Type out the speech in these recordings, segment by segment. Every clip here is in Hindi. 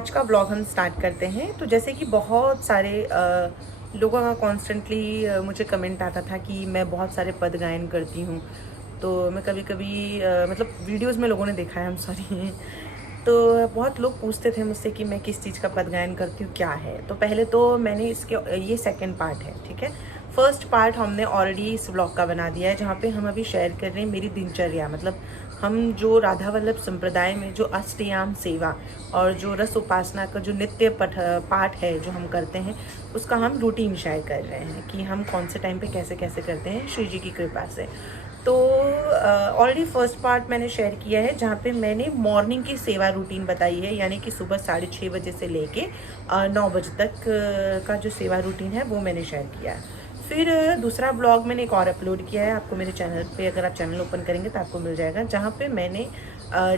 आज का ब्लॉग हम स्टार्ट करते हैं। तो जैसे कि बहुत सारे लोगों का कॉन्स्टेंटली मुझे कमेंट आता था कि मैं बहुत सारे पद गायन करती हूँ। तो मैं कभी कभी मतलब वीडियोस में लोगों ने देखा है, हम सॉरी तो बहुत लोग पूछते थे मुझसे कि मैं किस चीज़ का पद गायन करती हूँ, क्या है। तो पहले तो मैंने इसके ये सेकंड पार्ट है, ठीक है। फर्स्ट पार्ट हमने ऑलरेडी इस व्लॉग का बना दिया है, जहाँ पे हम अभी शेयर कर रहे हैं मेरी दिनचर्या, मतलब हम जो राधा वल्लभ संप्रदाय में जो अष्टयाम सेवा और जो रस उपासना का जो नित्य पाठ है जो हम करते हैं, उसका हम रूटीन शेयर कर रहे हैं कि हम कौन से टाइम पे कैसे कैसे करते हैं श्री जी की कृपा से। तो ऑलरेडी फर्स्ट पार्ट मैंने शेयर किया है, जहाँ पे मैंने मॉर्निंग की सेवा रूटीन बताई है, यानी कि सुबह 6:30 बजे से लेके 9 बजे तक का जो सेवा रूटीन है वो मैंने शेयर किया है। फिर दूसरा ब्लॉग मैंने एक और अपलोड किया है आपको मेरे चैनल पे, अगर आप चैनल ओपन करेंगे तो आपको मिल जाएगा, जहाँ पे मैंने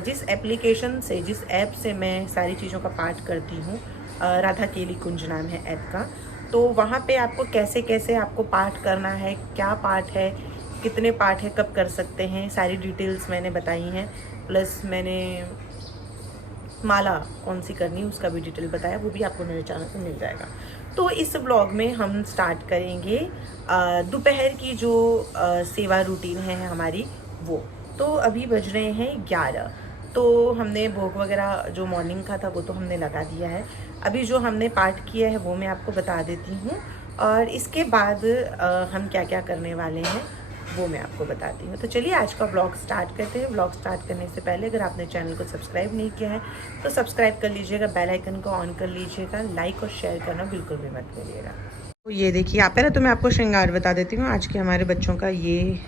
जिस एप्लीकेशन से, जिस ऐप से मैं सारी चीज़ों का पाठ करती हूँ, राधा केली कुंज नाम है ऐप का। तो वहाँ पे आपको कैसे कैसे आपको पाठ करना है, क्या पाठ है, कितने पाठ है, कब कर सकते हैं, सारी डिटेल्स मैंने बताई हैं। प्लस मैंने माला कौन सी करनी है उसका भी डिटेल बताया, वो भी आपको मेरे चैनल पे मिल जाएगा। तो इस ब्लॉग में हम स्टार्ट करेंगे दोपहर की जो सेवा रूटीन है हमारी वो। तो अभी बज रहे हैं 11। तो हमने भोग वगैरह जो मॉर्निंग का था वो तो हमने लगा दिया है। अभी जो हमने पाठ किया है वो मैं आपको बता देती हूँ, और इसके बाद हम क्या क्या करने वाले हैं वो मैं आपको बताती हूँ। तो चलिए आज का ब्लॉग स्टार्ट करते हैं। ब्लॉग स्टार्ट करने से पहले अगर आपने चैनल को सब्सक्राइब नहीं किया है तो सब्सक्राइब कर लीजिएगा, बेल आइकन को ऑन कर लीजिएगा, लाइक और शेयर करना बिल्कुल भी मत भूलिएगा। तो ये देखिए यहाँ पे ना, तो मैं आपको श्रृंगार बता देती हूँ आज के हमारे बच्चों का। ये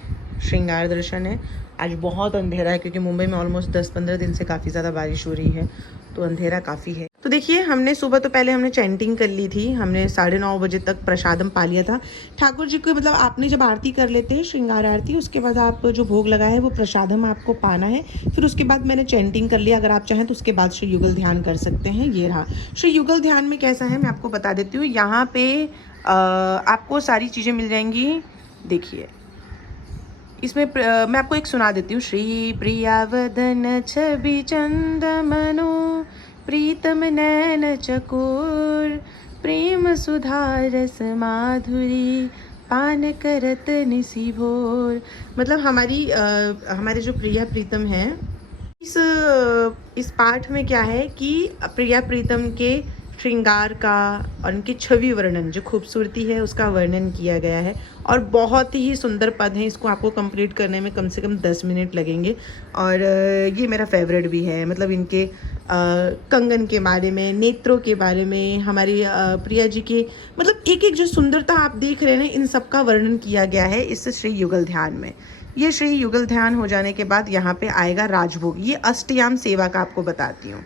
श्रृंगार दर्शन है। आज बहुत अंधेरा है क्योंकि मुंबई में ऑलमोस्ट 10-15 दिन से काफ़ी ज़्यादा बारिश हो रही है, तो अंधेरा काफ़ी है। तो देखिए हमने सुबह तो पहले हमने चैंटिंग कर ली थी, हमने 9:30 बजे तक प्रसादम पा लिया था। ठाकुर जी को मतलब आपने जब आरती कर लेते हैं श्रृंगार आरती, उसके बाद आप जो भोग लगा है वो प्रसादम आपको पाना है। फिर उसके बाद मैंने चैंटिंग कर लिया। अगर आप चाहें तो उसके बाद श्री युगल ध्यान कर सकते हैं। ये रहा श्री युगल ध्यान में कैसा है मैं आपको बता देती हूँ। यहाँ पे आपको सारी चीज़ें मिल जाएंगी। देखिए इसमें मैं आपको एक सुना देती हूँ। श्री प्रियावदन छवि चंद मनो प्रीतम नैन चकोर प्रेम सुधा रस माधुरी पान करत निसी भोर। मतलब हमारे जो प्रिया प्रीतम हैं, इस पाठ में क्या है कि प्रिया प्रीतम के श्रृंगार का और उनकी छवि वर्णन, जो खूबसूरती है उसका वर्णन किया गया है, और बहुत ही सुंदर पद है। इसको आपको कंप्लीट करने में कम से कम 10 मिनट लगेंगे। और ये मेरा फेवरेट भी है, मतलब इनके कंगन के बारे में, नेत्रों के बारे में, हमारी प्रिया जी के मतलब एक एक जो सुंदरता आप देख रहे हैं इन सब का वर्णन किया गया है इस श्री युगल ध्यान में। ये श्री युगल ध्यान हो जाने के बाद यहाँ पे आएगा राजभोग। ये अष्टयाम सेवा का आपको बताती हूँ।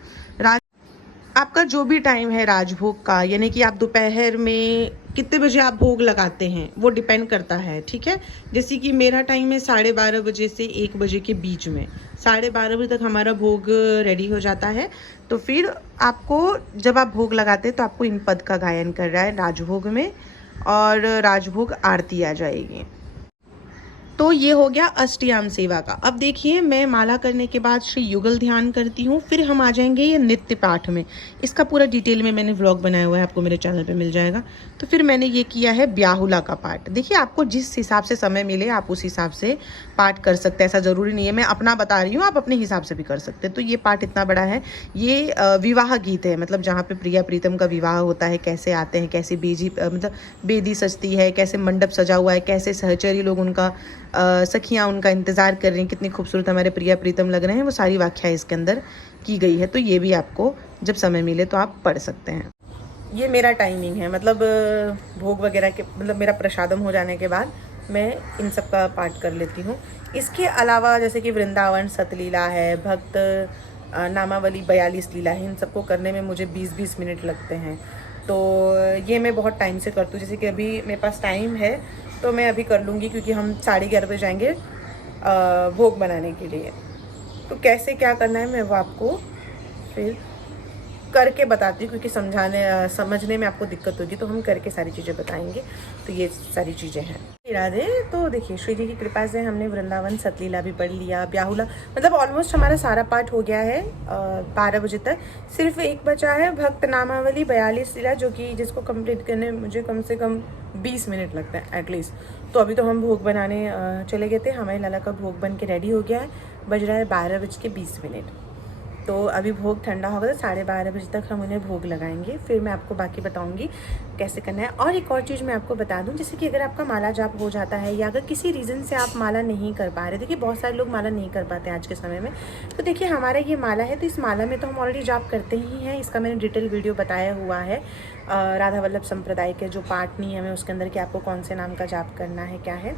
आपका जो भी टाइम है राजभोग का, यानी कि आप दोपहर में कितने बजे आप भोग लगाते हैं वो डिपेंड करता है, ठीक है। जैसे कि मेरा टाइम है 12:30 बजे से 1 बजे के बीच में। 12:30 बजे तक हमारा भोग रेडी हो जाता है। तो फिर आपको जब आप भोग लगाते हैं तो आपको इन पद का गायन कर रहा है राजभोग में, और राजभोग आरती आ जाएगी। तो ये हो गया अष्टयाम सेवा का। अब देखिए मैं माला करने के बाद श्री युगल ध्यान करती हूँ, फिर हम आ जाएंगे ये नित्य पाठ में। इसका पूरा डिटेल में मैंने व्लॉग बनाया हुआ है, आपको मेरे चैनल पे मिल जाएगा। तो फिर मैंने ये किया है ब्याहुला का पाठ। देखिए आपको जिस हिसाब से समय मिले आप उस हिसाब से पाठ कर सकते हैं, ऐसा ज़रूरी नहीं है। मैं अपना बता रही हूँ, आप अपने हिसाब से भी कर सकते हैं। तो ये पाठ इतना बड़ा है। ये विवाह गीत है, मतलब जहाँ पे प्रिया प्रीतम का विवाह होता है, कैसे आते हैं, कैसे मतलब बेदी सजती है, कैसे मंडप सजा हुआ है, कैसे सहचरी लोग उनका सखियाँ उनका इंतज़ार कर रही हैं, कितनी खूबसूरत हमारे प्रिया प्रीतम लग रहे हैं, वो सारी व्याख्या इसके अंदर की गई है। तो ये भी आपको जब समय मिले तो आप पढ़ सकते हैं। ये मेरा टाइमिंग है, मतलब भोग वगैरह के, मतलब मेरा प्रसादम हो जाने के बाद मैं इन सब का पाठ कर लेती हूँ। इसके अलावा जैसे कि वृंदावन सतलीला है, भक्त नामावली 42 लीला है, इन सबको करने में मुझे 20-20 मिनट लगते हैं। तो ये मैं बहुत टाइम से करती हूँ। जैसे कि अभी मेरे पास टाइम है तो मैं अभी कर लूँगी, क्योंकि हम 11:30 बजे जाएंगे भोग बनाने के लिए। तो कैसे क्या करना है मैं वो आपको फिर करके बताती हूँ, क्योंकि समझने में आपको दिक्कत होगी, तो हम करके सारी चीज़ें बताएंगे। तो ये सारी चीज़ें हैं। राधे। तो देखिए श्री जी की कृपा से हमने वृंदावन सतलीला भी पढ़ लिया, ब्याहुला, मतलब ऑलमोस्ट हमारा सारा पाठ हो गया है 12 बजे तक। सिर्फ एक बचा है भक्त नामावली 42 लीला, जो कि जिसको कंप्लीट करने मुझे कम से कम 20 मिनट लगता है एटलीस्ट। तो अभी तो हम भोग बनाने चले गए थे, हमारे लाला का भोग बन के रेडी हो गया है, बज रहा है 12:20। तो अभी भोग ठंडा होगा तो 12:30 बजे तक हम उन्हें भोग लगाएंगे, फिर मैं आपको बाकी बताऊंगी कैसे करना है। और एक और चीज़ मैं आपको बता दूं, जैसे कि अगर आपका माला जाप हो जाता है या अगर किसी रीज़न से आप माला नहीं कर पा रहे, देखिए बहुत सारे लोग माला नहीं कर पाते हैं आज के समय में, तो देखिए हमारा ये माला है, तो इस माला में तो हम ऑलरेडी जाप करते ही हैं, इसका मैंने डिटेल वीडियो बताया हुआ है राधा वल्लभ संप्रदाय के जो पाठ नियम है उसके अंदर कि आपको कौन से नाम का जाप करना है, क्या है।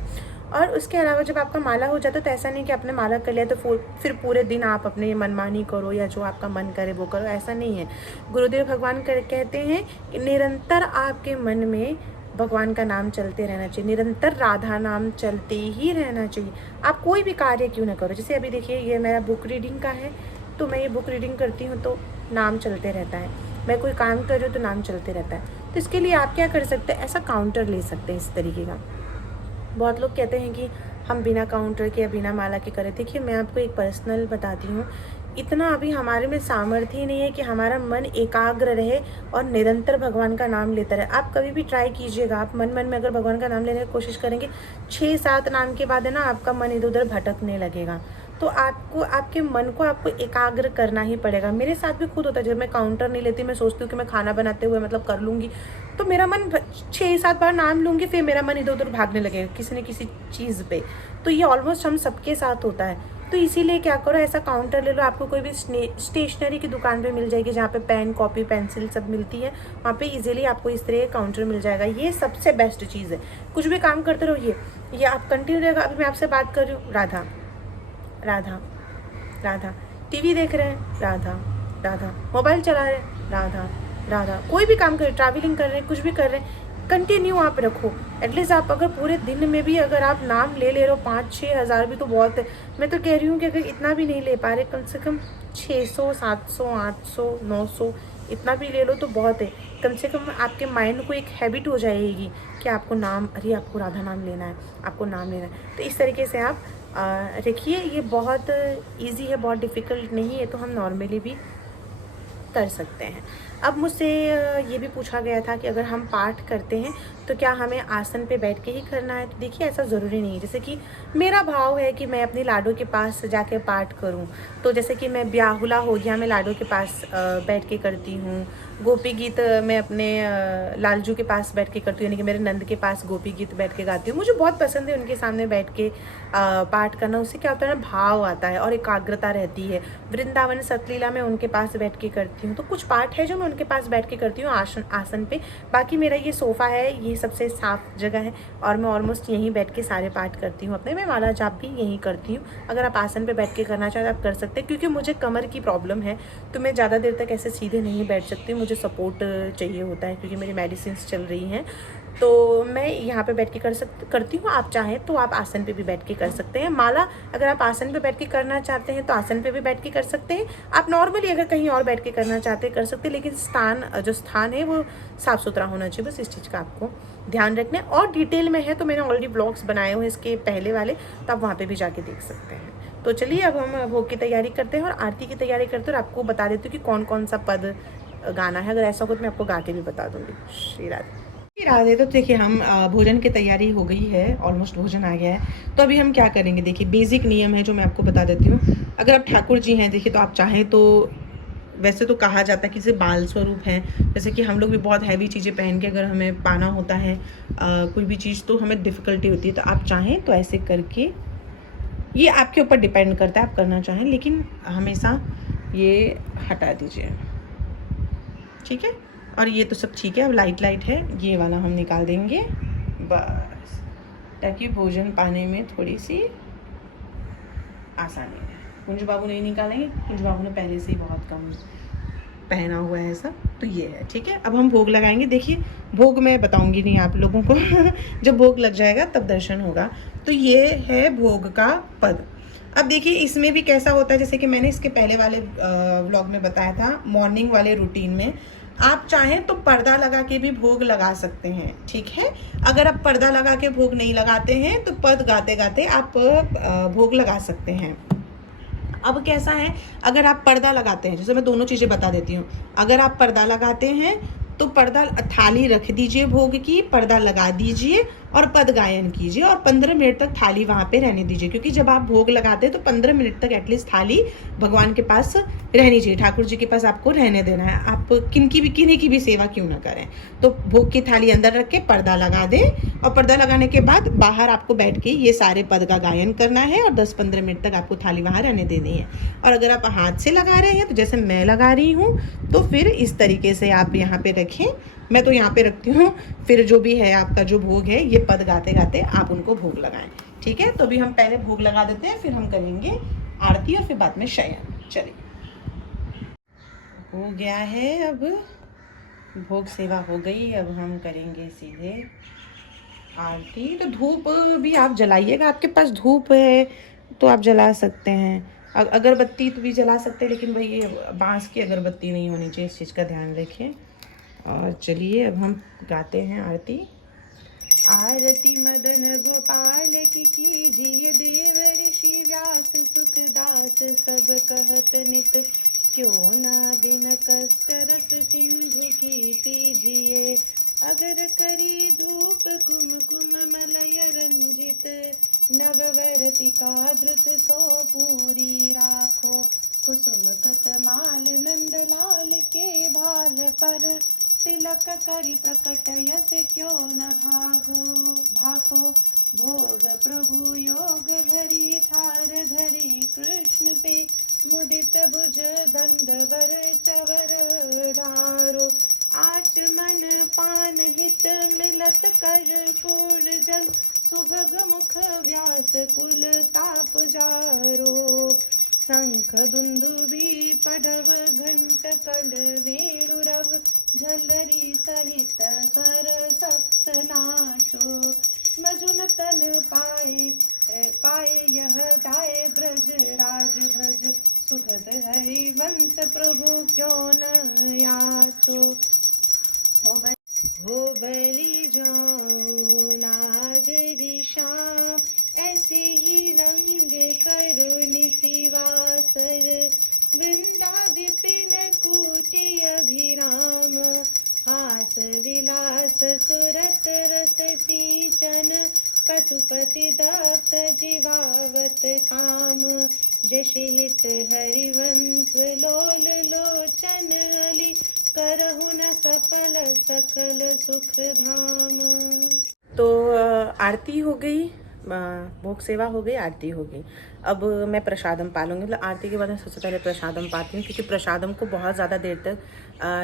और उसके अलावा जब आपका माला हो जाता है तो ऐसा नहीं कि आपने माला कर लिया तो फिर पूरे दिन आप अपने मनमानी करो या जो आपका मन करे वो करो, ऐसा नहीं है। गुरुदेव भगवान कहते हैं कि निरंतर आपके मन में भगवान का नाम चलते रहना चाहिए, निरंतर राधा नाम चलते ही रहना चाहिए। आप कोई भी कार्य क्यों ना करो, जैसे अभी देखिए ये मेरा बुक रीडिंग का है, तो मैं ये बुक रीडिंग करती हूँ तो नाम चलते रहता है, मैं कोई काम कर रही हूँ तो नाम चलते रहता है। तो इसके लिए आप क्या कर सकते हैं, ऐसा काउंटर ले सकते हैं इस तरीके का। बहुत लोग कहते हैं कि हम बिना काउंटर के या बिना माला के करें, देखिए मैं आपको एक पर्सनल बताती हूँ, इतना अभी हमारे में सामर्थ्य ही नहीं है कि हमारा मन एकाग्र रहे और निरंतर भगवान का नाम लेता रहे। आप कभी भी ट्राई कीजिएगा, आप मन मन में अगर भगवान का नाम लेने की कोशिश करेंगे, 6-7 नाम के बाद है ना आपका मन इधर उधर भटकने लगेगा। तो आपको आपके मन को आपको एकाग्र करना ही पड़ेगा। मेरे साथ भी खुद होता है, जब मैं काउंटर नहीं लेती, मैं सोचती हूँ कि मैं खाना बनाते हुए मतलब कर लूँगी, तो मेरा मन 6-7 बार नाम लूँगी, फिर मेरा मन इधर उधर भागने लगेगा किसी न किसी चीज़ पे। तो ये ऑलमोस्ट हम सबके साथ होता है। तो इसीलिए क्या करो, ऐसा काउंटर ले लो, आपको कोई भी स्टेशनरी की दुकान पे मिल जाएगी जहाँ पे पेन कॉपी पेंसिल सब मिलती है, वहाँ पे इजीली आपको इस तरह का काउंटर मिल जाएगा। ये सबसे बेस्ट चीज़ है। कुछ भी काम करते रहो, ये आप कंटिन्यू रहेगा। अभी मैं आपसे बात कर रही हूँ, राधा राधा राधा, टीवी देख रहे हैं, राधा राधा, मोबाइल चला रहे हैं, राधा राधा, कोई भी काम कर रहे, ट्रैवलिंग कर रहे हैं, कुछ भी कर रहे हैं, कंटिन्यू आप रखो। एटलीस्ट आप अगर पूरे दिन में भी अगर आप नाम ले रहे हो 5-6 हज़ार भी तो बहुत है। मैं तो कह रही हूँ कि अगर इतना भी नहीं ले पा रहे, कम से कम 600, 700, 800, 900 इतना भी ले लो तो बहुत है। कम से कम आपके माइंड को एक हैबिट हो जाएगी कि आपको नाम, अरे आपको राधा नाम लेना है, आपको नाम लेना है। तो इस तरीके से आप रखिए। ये बहुत इजी है, बहुत डिफ़िकल्ट नहीं है, तो हम नॉर्मली भी कर सकते हैं। अब मुझसे ये भी पूछा गया था कि अगर हम पाठ करते हैं तो क्या हमें आसन पे बैठ के ही करना है। तो देखिए ऐसा ज़रूरी नहीं है। जैसे कि मेरा भाव है कि मैं अपनी लाडो के पास जाके पाठ करूं, तो जैसे कि मैं ब्याहुला हो गया, मैं लाडो के पास बैठ के करती हूँ। गोपी गीत मैं अपने लालजू के पास बैठ के करती हूँ, यानी कि मेरे नंद के पास गोपी गीत बैठ के गाती हूँ। मुझे बहुत पसंद है उनके सामने बैठ के पाठ करना। उससे क्या होता है ना, भाव आता है और एकाग्रता रहती है। वृंदावन सतलीला में उनके पास बैठ के करती हूँ, तो कुछ पाठ है जो मैं उनके पास बैठ के करती हूँ आसन पे। बाकी मेरा ये सोफ़ा है, ये सबसे साफ जगह है और मैं ऑलमोस्ट यहीं बैठ के सारे पाठ करती हूँ अपने। मैं माला जाप भी यहीं करती हूँ। अगर आप आसन पे बैठ के करना चाहते हैं आप कर सकते हैं, क्योंकि मुझे कमर की प्रॉब्लम है तो मैं ज़्यादा देर तक ऐसे सीधे नहीं बैठ सकती, मुझे सपोर्ट चाहिए होता है क्योंकि मेरी मेडिसिन चल रही हैं। तो मैं यहाँ पे बैठ के करती हूँ। आप चाहें तो आप आसन पे भी बैठ के कर सकते हैं। माला अगर आप आसन पे बैठ के करना चाहते हैं तो आसन पे भी बैठ के कर सकते हैं। आप नॉर्मली अगर कहीं और बैठ के करना चाहते हैं कर सकते हैं, लेकिन जो स्थान है वो साफ़ सुथरा होना चाहिए, बस इस चीज़ का आपको ध्यान रखना है। और डिटेल में है तो मैंने ऑलरेडी ब्लॉग्स बनाए हुए इसके पहले वाले, तो आप वहाँ पर भी जाके देख सकते हैं। तो चलिए अब हम भोग की तैयारी करते हैं और आरती की तैयारी करते हैं, और आपको बता देती हूँ कि कौन कौन सा पद गाना है। अगर ऐसा हो तो मैं आपको गा के भी बता दूँगी। श्री राधे। तो देखिए हम भोजन की तैयारी हो गई है, ऑलमोस्ट भोजन आ गया है। तो अभी हम क्या करेंगे, देखिए बेसिक नियम है जो मैं आपको बता देती हूँ। अगर आप ठाकुर जी हैं, देखिए तो आप चाहें तो, वैसे तो कहा जाता है कि जैसे बाल स्वरूप हैं, जैसे कि हम लोग भी बहुत हैवी चीज़ें पहन के अगर हमें पाना होता है कोई भी चीज़ तो हमें डिफ़िकल्टी होती है। तो आप चाहें तो ऐसे करके, ये आपके ऊपर डिपेंड करता है आप करना चाहें, लेकिन हमेशा ये हटा दीजिए, ठीक है। और ये तो सब ठीक है, अब लाइट है, ये वाला हम निकाल देंगे बस, ताकि भोजन पाने में थोड़ी सी आसानी है। कुंज बाबू नहीं निकालेंगे, कुंज बाबू ने पहले से ही बहुत कम पहना हुआ है सब। तो ये है, ठीक है। अब हम भोग लगाएंगे। देखिए भोग मैं बताऊंगी नहीं आप लोगों को जब भोग लग जाएगा तब दर्शन होगा। तो ये है भोग का पद। अब देखिए इसमें भी कैसा होता है, जैसे कि मैंने इसके पहले वाले व्लॉग में बताया था, मॉर्निंग वाले रूटीन में आप चाहें तो पर्दा लगा के भी भोग लगा सकते हैं, ठीक है। अगर आप पर्दा लगा के भोग नहीं लगाते हैं तो पद गाते गाते आप भोग लगा सकते हैं। अब कैसा है, अगर आप पर्दा लगाते हैं, जैसे मैं दोनों चीज़ें बता देती हूँ। अगर आप पर्दा लगाते हैं तो पर्दा थाली रख दीजिए भोग की, पर्दा लगा दीजिए और पद गायन कीजिए और 15 मिनट तक थाली वहाँ पे रहने दीजिए, क्योंकि जब आप भोग लगाते हैं तो 15 मिनट तक एटलीस्ट थाली भगवान के पास रहनी चाहिए, ठाकुर जी के पास आपको रहने देना है। आप किन्हीं की भी सेवा क्यों ना करें। तो भोग की थाली अंदर रख के पर्दा लगा दें और पर्दा लगाने के बाद बाहर आपको बैठ के ये सारे पद का गायन करना है और 10-15 मिनट तक आपको थाली वहाँ रहने देनी है। और अगर आप हाथ से लगा रहे हैं तो जैसे मैं लगा रही हूँ, तो फिर इस तरीके से आप यहाँ पे रखें। मैं तो यहाँ पे रखती हूँ, फिर जो भी है आपका जो भोग है ये पद गाते गाते आप उनको भोग लगाएं, ठीक है। तो अभी हम पहले भोग लगा देते हैं, फिर हम करेंगे आरती और फिर बाद में शयन। चलिए, हो गया है, अब भोग सेवा हो गई, अब हम करेंगे सीधे आरती। तो धूप भी आप जलाइएगा, आपके पास धूप है तो आप जला सकते हैं। अगरबत्ती तो भी जला सकते हैं, लेकिन भाई ये बांस की अगरबत्ती नहीं होनी चाहिए, इस चीज़ का ध्यान रखें। और चलिए अब हम गाते हैं आरती। आरती मदन गोपाल की कीजिए, देव ऋषि व्यास सुखदास सब कहत नित, क्यों ना बिन कष्ट रस सिंधु की पीजिए। अगर करी धूप कुमकुम मलय रंजित, नववरति का धृत सो पूरी राखो। कुसुम कुतमाल नंदलाल के भाल पर, तिलक करी प्रकट यस क्यों न भाको। भोग प्रभु योग धरी थार धरी, कृष्ण पे मुदित भुज दंडवर चवर डारो। आचमन पान हित मिलत कर्पूर जल, सुभग मुख व्यास कुल ताप जारो। शंख दुंदुभि पडव घंट कल वेणुरव, झलरी सहित सर सप्त नाचो। मजुन तन पाए यह दाय ब्रज राज भज, सुगत हरि वंश प्रभु क्यों न याचो। हो बलि जाऊं नागरी शाम, ऐसे ही रंग करुणि सिवासर, वृंदा विपिन कूटी अभिराम, हास विलास सुरत रस सिंचन, पशुपति दत्त जीवावत काम। जशि हित हरिवंश लोल लोचन अली, करहु न सफल सकल सुख धाम। तो आरती हो गई, भोग सेवा हो गई, आरती हो गई। अब मैं प्रसादम पालूंगी, मतलब आरती के बाद मैं सबसे पहले प्रसादम पाती हूँ, क्योंकि प्रसादम को बहुत ज़्यादा देर तक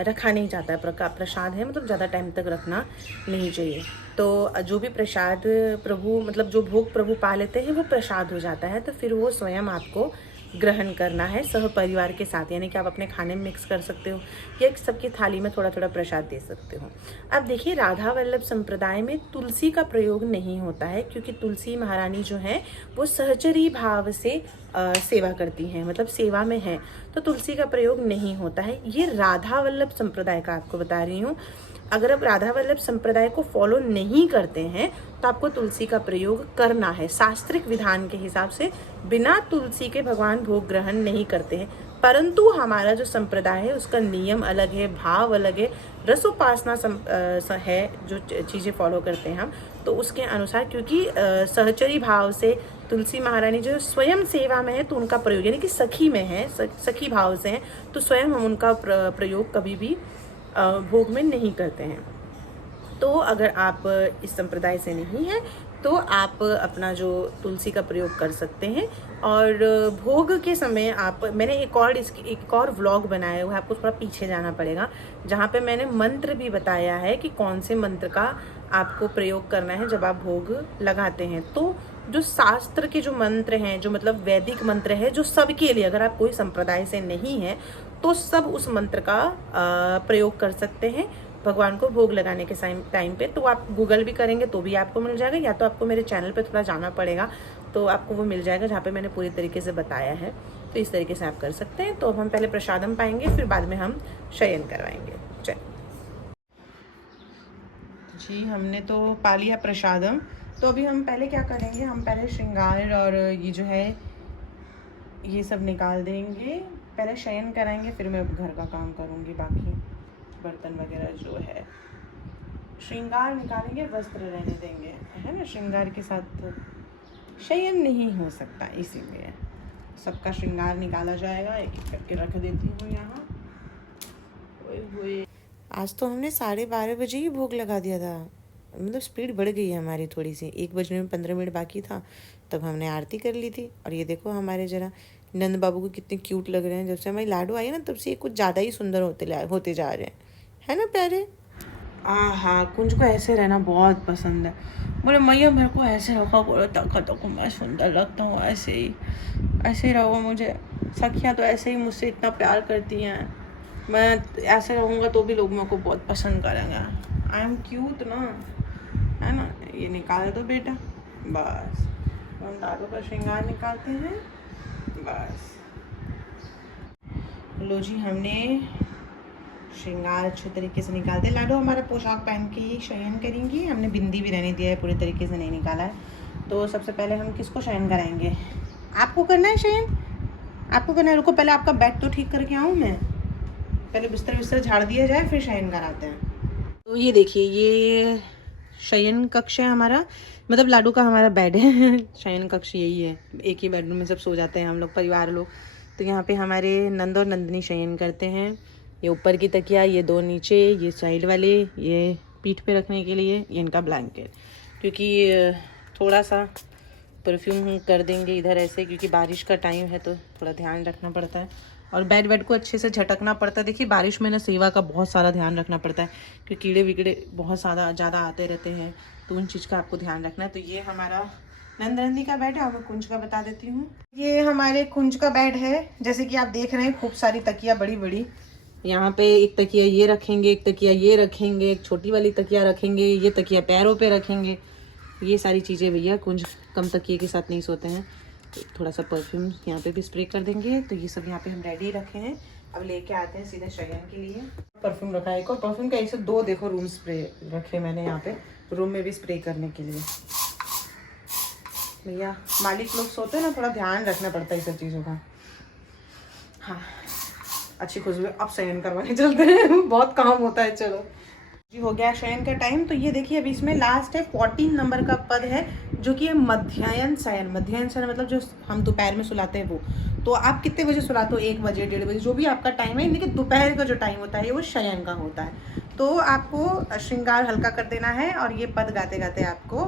रखा नहीं जाता है। प्रसाद है, मतलब ज़्यादा टाइम तक रखना नहीं चाहिए। तो जो भी प्रसाद प्रभु, मतलब जो भोग प्रभु पा लेते हैं वो प्रसाद हो जाता है, तो फिर वो स्वयं आपको ग्रहण करना है सह परिवार के साथ, यानी कि आप अपने खाने में मिक्स कर सकते हो या सबकी थाली में थोड़ा थोड़ा प्रसाद दे सकते हो। अब देखिए, राधा वल्लभ संप्रदाय में तुलसी का प्रयोग नहीं होता है, क्योंकि तुलसी महारानी जो है वो सहचरी भाव से सेवा करती हैं, मतलब सेवा में है, तो तुलसी का प्रयोग नहीं होता है। ये राधा वल्लभ संप्रदाय का आपको बता रही हूँ। अगर आप राधा वल्लभ संप्रदाय को फॉलो नहीं करते हैं तो आपको तुलसी का प्रयोग करना है। शास्त्रिक विधान के हिसाब से बिना तुलसी के भगवान भोग ग्रहण नहीं करते हैं, परंतु हमारा जो संप्रदाय है उसका नियम अलग है, भाव अलग है, रसोपासना है, जो चीज़ें फॉलो करते हैं हम, तो उसके अनुसार, क्योंकि सहचरी भाव से तुलसी महारानी जो स्वयं सेवा में है तो उनका प्रयोग, यानी कि सखी में है, सखी भाव से हैं, तो स्वयं हम उनका प्रयोग कभी भी भोग में नहीं करते हैं। तो अगर आप इस संप्रदाय से नहीं हैं तो आप अपना जो तुलसी का प्रयोग कर सकते हैं। और भोग के समय मैंने एक और व्लॉग बनाया हुआ है, आपको थोड़ा पीछे जाना पड़ेगा, जहाँ पे मैंने मंत्र भी बताया है कि कौन से मंत्र का आपको प्रयोग करना है जब आप भोग लगाते हैं। तो जो शास्त्र के जो मंत्र हैं, जो मतलब वैदिक मंत्र है, जो सबके लिए, अगर आप कोई संप्रदाय से नहीं है तो सब उस मंत्र का प्रयोग कर सकते हैं भगवान को भोग लगाने के टाइम पे। तो आप गूगल भी करेंगे तो भी आपको मिल जाएगा, या तो आपको मेरे चैनल पे थोड़ा जाना पड़ेगा तो आपको वो मिल जाएगा, जहाँ पे मैंने पूरी तरीके से बताया है। तो इस तरीके से आप कर सकते हैं। तो अब हम पहले प्रसादम पाएंगे, फिर बाद में हम शयन करवाएंगे। चलिए। जी हमने तो पा लिया प्रसादम। तो अभी हम पहले क्या करेंगे, हम पहले श्रृंगार और ये जो है ये सब निकाल देंगे। पहले शयन कराएंगे, फिर मैं घर का काम करूँगी, बाकी बर्तन वगैरह जो है। श्रृंगार निकालेंगे, वस्त्र रहने देंगे, है ना। श्रृंगार के साथ शयन नहीं हो सकता, इसीलिए सबका श्रृंगार निकाला जाएगा। एक एक करके रख देती हूँ यहाँ। आज तो हमने 12:30 बजे ही भोग लगा दिया था, मतलब स्पीड बढ़ गई है हमारी थोड़ी सी। 1 बजने में 15 मिनट बाकी था तब हमने आरती कर ली थी। और ये देखो हमारे जरा नंद बाबू को कितने क्यूट लग रहे हैं। जब से हमारी लाडू आई है ना तब से ये कुछ ज़्यादा ही सुंदर होते जा रहे हैं, है ना प्यारे। हाँ, कुंज को ऐसे रहना बहुत पसंद है। बोले मैया मेरे को ऐसे रखा करो, ताकतों को मैं सुंदर लगता हूँ, ऐसे ही रहो मुझे। सखियाँ तो ऐसे ही मुझसे इतना प्यार करती हैं, मैं ऐसे रहूँगा तो भी लोग मेरे को बहुत पसंद करेंगे। आई एम क्यूट ना, है ना। ये निकाल दो बेटा, बस हम दादू का श्रृंगार निकालते हैं, बस। लो जी, हमने श्रृंगार अच्छे तरीके से निकालते हैं। लाडो हमारा पोशाक पहन के ही शयन करेंगी। हमने बिंदी भी रहने दिया है, पूरे तरीके से नहीं निकाला है। तो सबसे पहले हम किसको शयन कराएंगे? आपको करना है शयन, आपको करना है। रुको पहले आपका बेड तो ठीक करके आऊँ मैं, पहले बिस्तर झाड़ दिया जाए फिर शयन कराते हैं। तो ये देखिए, ये शयन कक्ष है हमारा, मतलब लाडू का हमारा बेड है। शयन कक्ष यही है, एक ही बेडरूम में सब सो जाते हैं हम लोग, परिवार लोग। तो यहाँ पे हमारे नंद और नंदनी शयन करते हैं। ये ऊपर की तकिया, ये 2 नीचे, ये साइड वाले, ये पीठ पे रखने के लिए, ये इनका ब्लैंकेट। क्योंकि थोड़ा सा परफ्यूम कर देंगे इधर ऐसे, क्योंकि बारिश का टाइम है तो थोड़ा ध्यान रखना पड़ता है। और बेड को अच्छे से झटकना पड़ता है। देखिए बारिश में ना सेवा का बहुत सारा ध्यान रखना पड़ता है, क्योंकि कीड़े विकड़े बहुत ज़्यादा आते रहते हैं, तो उन चीज़ का आपको ध्यान रखना है। तो ये हमारा नंद नंदी का बेड है। और मैं कुंज का बता देती हूँ, ये हमारे कुंज का बेड है। जैसे कि आप देख रहे हैं, खूब सारी तकिया बड़ी बड़ी। यहाँ पे एक तकिया ये रखेंगे, एक तकिया ये रखेंगे, एक छोटी वाली तकिया रखेंगे, ये तकिया पैरों पे रखेंगे। ये सारी चीज़ें भैया, कुंज कम तकिए के साथ नहीं सोते हैं। तो थोड़ा सा परफ्यूम यहाँ पे भी स्प्रे कर देंगे। तो ये सब यहाँ पे हम रेडी रखे हैं। अब लेके आते हैं सीधे शयन के लिए। परफ्यूम रखा है एक, और परफ्यूम का ऐसे 2 देखो रूम स्प्रे रखे मैंने यहाँ पे, रूम में भी स्प्रे करने के लिए। भैया मालिक लोग सोते हैं ना, थोड़ा ध्यान रखना पड़ता है इस सब चीज़ों का। हाँ, अच्छी खुशबू। अब शयन करवाने चलते हैं, बहुत काम होता है। चलो जी, हो गया शयन का टाइम। तो ये देखिए अभी इसमें लास्ट है 14 नंबर का पद है, जो कि है मध्याह्न शयन। मध्याह्न शयन मतलब जो हम दोपहर में सुलाते हैं वो। तो आप कितने बजे सुलाते हो? 1 बजे, 1:30 बजे, जो भी आपका टाइम है। लेकिन दोपहर का जो टाइम होता है वो शयन का होता है। तो आपको श्रृंगार हल्का कर देना है, और ये पद गाते गाते आपको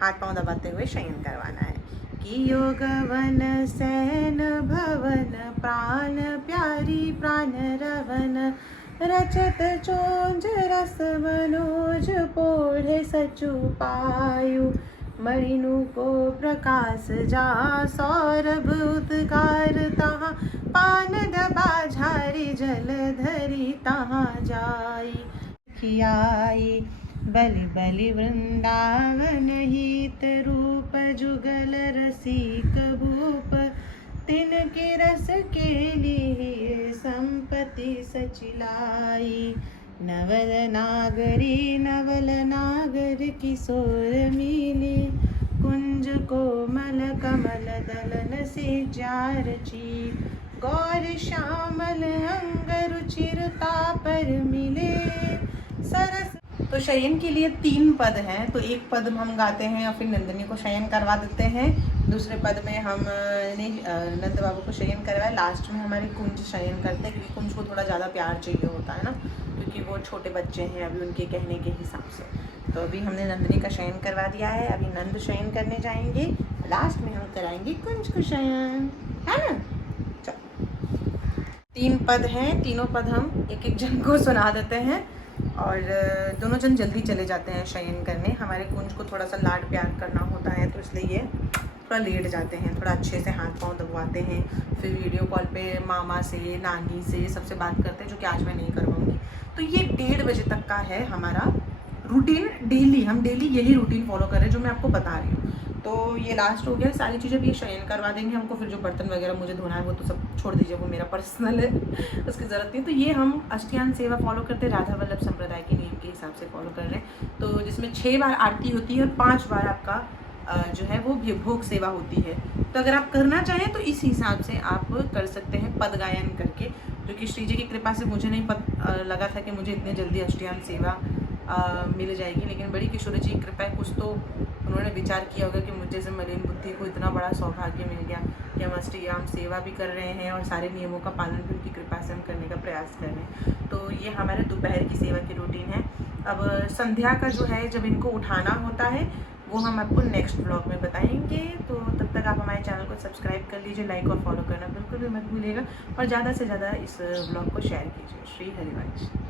हाथ पाँव दबाते हुए शयन करवाना है। कि योगवन सैन भवन, प्राण प्यारी प्राण रवन, रचत चोंज रस मनोज, पोढ़े सचु पायु, मणिनु को प्रकाश जा, सौरभ उद्गार तहाँ, पान दबा झारी जल धरी तहाँ जाई। खियाई बलि बलि वृंदावन, हित रूप जुगल रसिक भूप, तिनके रस के लिए संपत्ति सचिलाई। नवल नागर किशोर मिली, कुंज कोमल कमल दलन से जारची, गौर श्यामल अंग रुचिरता पर मिले सरस। तो शयन के लिए 3 पद हैं। तो एक पद हम गाते हैं और फिर नंदनी को शयन करवा देते हैं। दूसरे पद में हमने नंद बाबू को शयन करवाया। लास्ट में हमारी कुंज शयन करते हैं, क्योंकि कुंज को थोड़ा ज़्यादा प्यार चाहिए होता है ना, क्योंकि वो छोटे बच्चे हैं अभी, उनके कहने के हिसाब से। तो अभी हमने नंदनी का शयन करवा दिया है, अभी नंद शयन करने जाएंगे। लास्ट में हम कराएंगे कुंज को शयन, है ना। चलो 3 पद हैं, तीनों पद हम एक एक जन को सुना देते हैं, और दोनों जन जल्दी चले जाते हैं शयन करने। हमारे कुंज को थोड़ा सा लाड प्यार करना होता है, तो इसलिए ये थोड़ा लेट जाते हैं, थोड़ा अच्छे से हाथ पाँव दबवाते हैं। फिर वीडियो कॉल पे मामा से, नानी से, सबसे बात करते हैं, जो कि आज मैं नहीं करवाऊँगी। तो ये 1:30 बजे तक का है हमारा रूटीन। डेली हम यही रूटीन फॉलो कर रहे हैं जो मैं आपको बता रही हूँ। तो ये लास्ट हो गया, सारी चीज़ें भी शयन करवा देंगे हमको। फिर जो बर्तन वगैरह मुझे धोना है वो तो सब छोड़ दीजिए, वो मेरा पर्सनल है, उसकी ज़रूरत नहीं। तो ये हम अष्टयान सेवा फॉलो करते, राधा वल्लभ संप्रदाय के नियम के हिसाब हिसाब से फॉलो कर रहे हैं। तो जिसमें 6 बार आरती होती है और 5 बार आपका जो है वो भोग सेवा होती है। तो अगर आप करना चाहें तो इस हिसाब से आप कर सकते हैं पद गायन करके, जो कि श्री जी की कृपा से मुझे नहीं लगा था कि मुझे इतने जल्दी अष्टयाम सेवा मिल जाएगी, लेकिन बड़ी किशोरी जी की कृपा है, कुछ तो उन्होंने विचार किया होगा कि मुझे जैसे मलिन बुद्धि को इतना बड़ा सौभाग्य मिल गया कि हम अष्टयाम सेवा भी कर रहे हैं और सारे नियमों का पालन भी उनकी कृपा से हम करने का प्रयास कर रहे हैं। तो ये हमारे दोपहर की सेवा की रूटीन है। अब संध्या का जो है जब इनको उठाना होता है वो हम आपको नेक्स्ट ब्लॉग में बताएंगे। तो तब तक आप हमारे चैनल को सब्सक्राइब कर लीजिए, लाइक और फॉलो करना बिल्कुल भी मत भूलिएगा और ज़्यादा से ज़्यादा इस ब्लॉग को शेयर कीजिए। श्री हरिवंश।